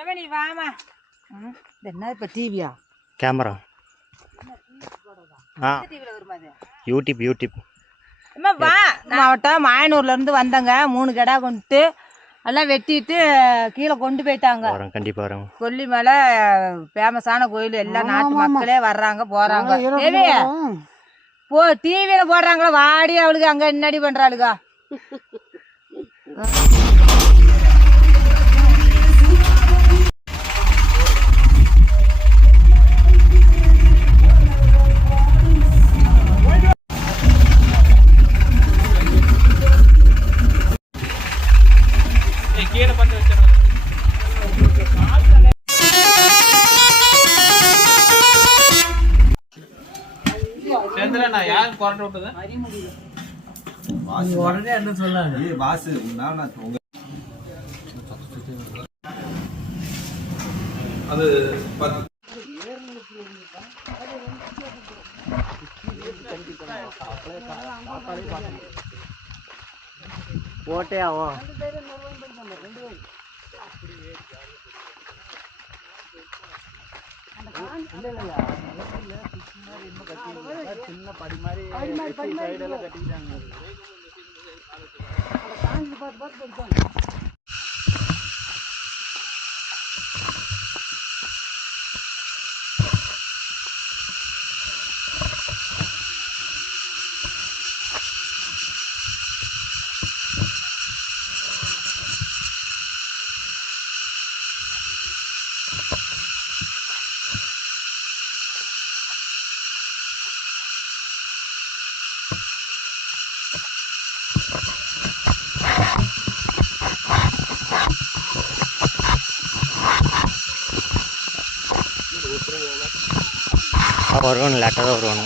எவனி வாமா. என்ன இப்போ டிவியா கேமரா? யூடியூப். வா. மாவட்டம் மாயனூர்லேருந்து வந்தங்க. 3 கடா கொண்டு எல்லாம் வெட்டிட்டு கீழே கொண்டு போயிட்டாங்க. கண்டிப்பாக வரோம். கொல்லிமலை ஃபேமஸான கோயில். எல்லாம் நாட்டு மக்களே வர்றாங்க போகிறாங்க. போ டிவியில் போடுறாங்களா? வாடி அவளுக்கு அங்கே என்னடி பண்ணுறாளுங்க? கீழே பார்த்து வச்சிடறேன். நான் யாரும் குரட்டை விட்டது உடனே என்ன சொல்லாங்க வாசு அது போட்டே ஆகும். சின்ன படி மாதிரி சைடெல்லாம் கட்டிக்கிட்டாங்க. வருவானு லேட்டாக தான் வருவானு.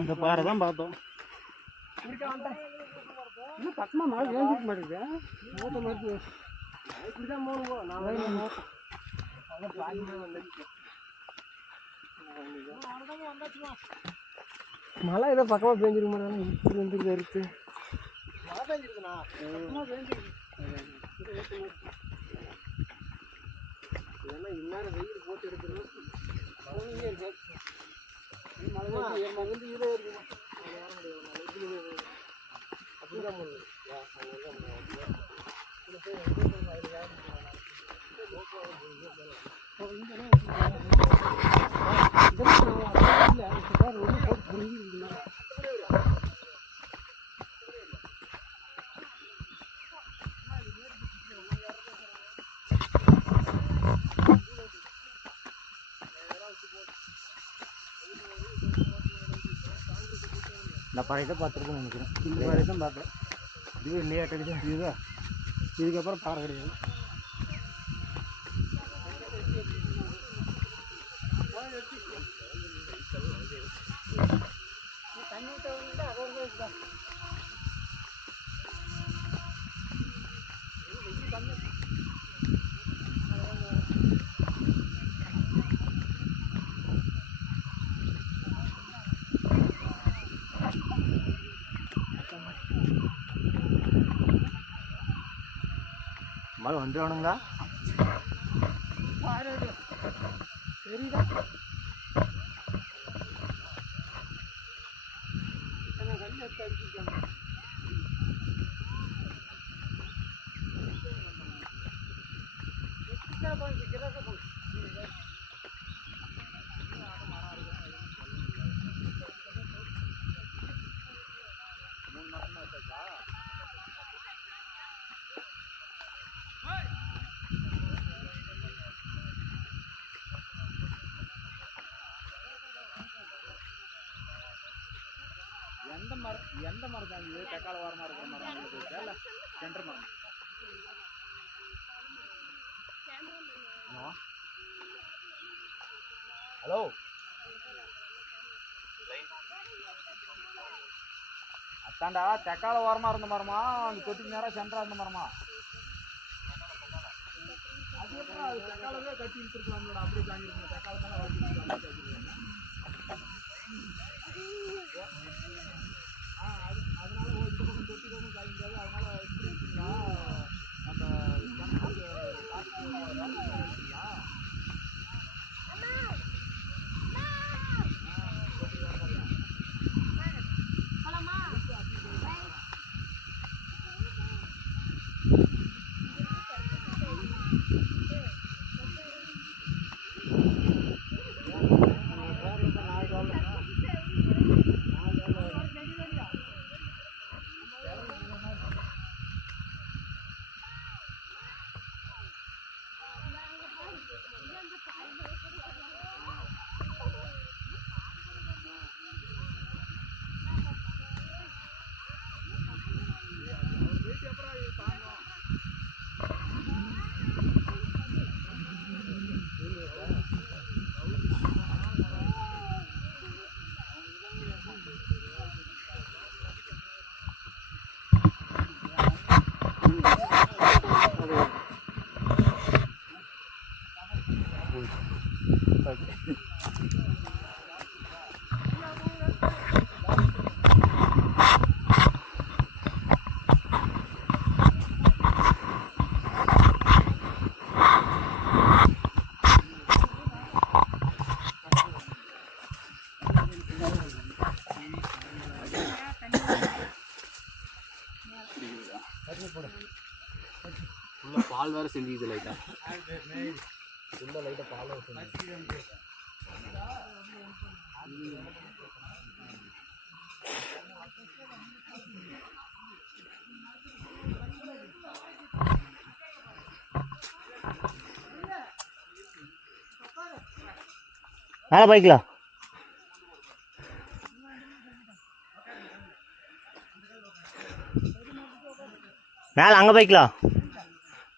இந்த பாறை தான் பார்த்தோம். பக்கமா மழை வேண்டிக்க மாட்டேங்குது. மழை ஏதோ பக்கமா பேஞ்சிருக்க மாட்டேங்குது. வந்துருக்கு இருக்கு மழை பேஞ்சிருக்குண்ணா. இந்நேரம் வெயில் போட்டு எடுக்கணும். இந்த பாறையை பார்த்துருக்கோன்னு நினைக்கிறேன். இந்த பாறையை தான் பார்த்தேன். இது இல்லையா கிடையாது. இதுதான் இதுக்கப்புறம் பாறை கிடையாது. தண்ணி மழை வந்துடுவானுங்களா? தெரியுதா? கண்ணு எடுத்து அடிச்சிருக்காங்க. எந்த மரம் தான் இது? தக்காள ஓரமாக இருக்கிற மரம் இல்லை சென்டர் மரம். ஹலோ, அத்தாண்டா தக்காள ஓரமாக இருந்த மரமா? அந்த தொட்டிக்கு நேரம் சென்டராக இருந்த மரமா? அது எப்படி அது தக்காளவே கட்டி இழுத்துருக்கலாம்ல, அப்படியே தாங்கிருக்கணும். தக்காள தானே வளர்த்து அதனால இந்த பக்கம் தொட்டி பக்கம் காய முடியாது. அதனால இப்படி இருக்குங்களா? நம்ம பால் வேற செஞ்சுது லைட்டா. உள்ள லைட்டா பால் வேற செஞ்சு. மேலே போய்க்கலாம். மேலே அங்கே போய்க்கலாம்.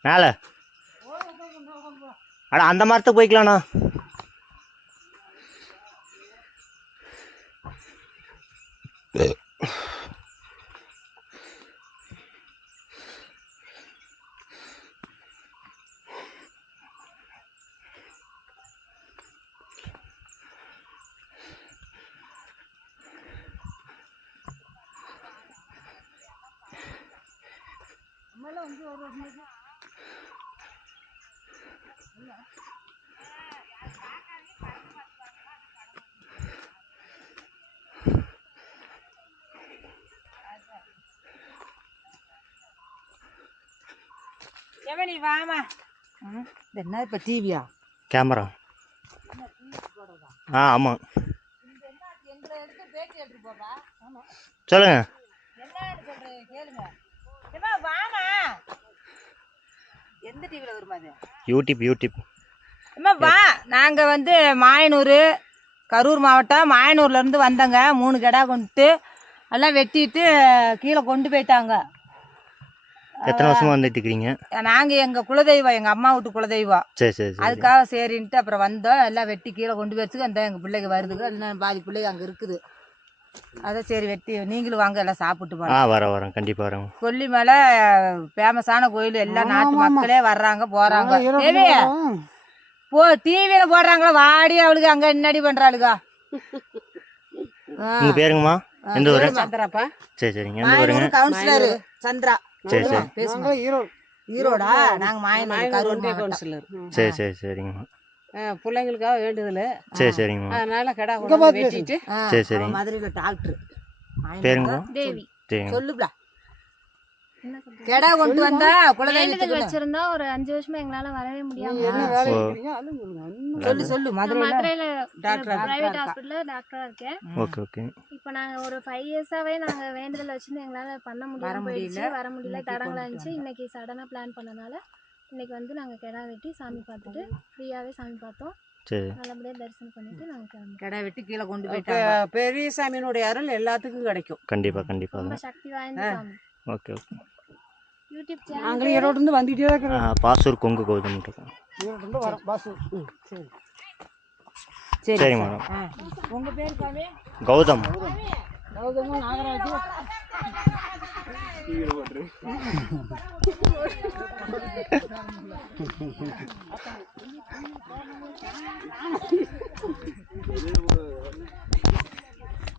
மேலே அட அந்த மரத்துக்கு போய்க்கலாண்ணா. நீ வாமா. என்ன இப்போ டிவியா கேமரா? ஆமாம். சொல்லுங்க. எந்த டிவியில் வருமா அது? யூடியூப். வா, நாங்கள் வந்து மாயனூர், கரூர் மாவட்டம் மாயனூர்லேருந்து வந்தோங்க. 3 கிடா கொண்டு எல்லாம் வெட்டிட்டு கீழே கொண்டு போயிட்டாங்க. எத்தனை வருஷமா வந்துட்டு இருக்கிறீங்க? நாங்கள் எங்கள் குலதெய்வம், எங்கள் அம்மா வீட்டு குலதெய்வம். சரி. அதுக்காக சரின்ட்டு அப்புறம் வந்தோம். எல்லாம் வெட்டி கீழே கொண்டு போயிடுச்சு. அந்த எங்கள் பிள்ளைங்க வருதுங்க. இன்னும் பாதி பிள்ளைங்க அங்கே இருக்குது. அதான் சரி வெட்டி நீங்களும் வாங்க எல்லாம் சாப்பிட்டு ஆ போகலாம். வரேன் கண்டிப்பாக வரேன். கொல்லிமலை ஃபேமஸான கோயில், எல்லா நாட்டு மக்களே வர்றாங்க போறாங்க. தேவி போ டிவியில போடுறாங்களா, வாடி அவளுக்கு அங்க என்னடி பண்றாளுங்க. உங்கள் பேருங்கம்மா? எந்த ஊர்? சந்திராப்பா. சரி சரிங்க. எந்த ஊருங்க? கவுன்சிலர் சந்திரா. சரி சரி. பேசுங்க. ஈரோடா? நாங்க மாயனூர் கரூர் கவுன்சிலர். சரி சரி சரிங்கம்மா. பிள்ளைங்களுக்காக வேண்டுதல், சரி சரிங்கம்மா. அதனால கடை கொண்டு வெட்டிட்டு. சரி சரிங்க. மதுரையில டாக்டர். பேருங்கம்மா? தேவி. சரிங்க. சொல்லுப்ல. கெடா கொண்டு வந்தா வேண்டுதல் வச்சிருந்தா ஒரு 5 வருஷமா எங்களால வரவே முடியாம என்ன வேலை இருக்கிறீங்க அதுவும் சொல்லுங்க. சொல்லு சொல்லு. மதுரையில டாக்டரா பிரைவேட் ஹாஸ்பிட்டல்ல டாக்டரா இருக்கேன். Okay okay. இப்போ நாங்க ஒரு 5 இயர்ஸாவே நாங்க வேண்டுதல் வச்சிருந்து எங்களால பண்ண முடியாம போயிடுச்சு, வர முடியல, தடங்களா இருந்துச்சு. இன்னைக்கு சடனா பிளான் பண்ணனால இன்னைக்கு வந்து நாங்க கெடா வெட்டி சாமி பார்த்துட்டு ஃப்ரீயாவே சாமி பார்த்தோம். சரி. நல்லபடியா தரிசனம் பண்ணிட்டு நாங்க கிளம்புறோம். கெடா வெட்டி கீழே கொண்டு போயிட்டாங்க. பெரிய சாமியினுடைய அருள் எல்லாத்துக்கும் கிடைக்கும். கண்டிப்பாக கண்டிப்பாக. ரொம்ப சக்தி வாய்ந்த சாமி. Okay okay. யூடியூப் நாங்களும் சேனல் ஈரோடு இருந்து வந்துட்டே தான் இருக்கிறோம். பாசூர் கொங்கு கௌதம் இருக்கோம். ஈரோடு இருந்து வரோம் பாசு. சரி சரிங்க மேடம். உங்க பேர் சாமி? கௌதம். கௌதமும் நாகராஜும்.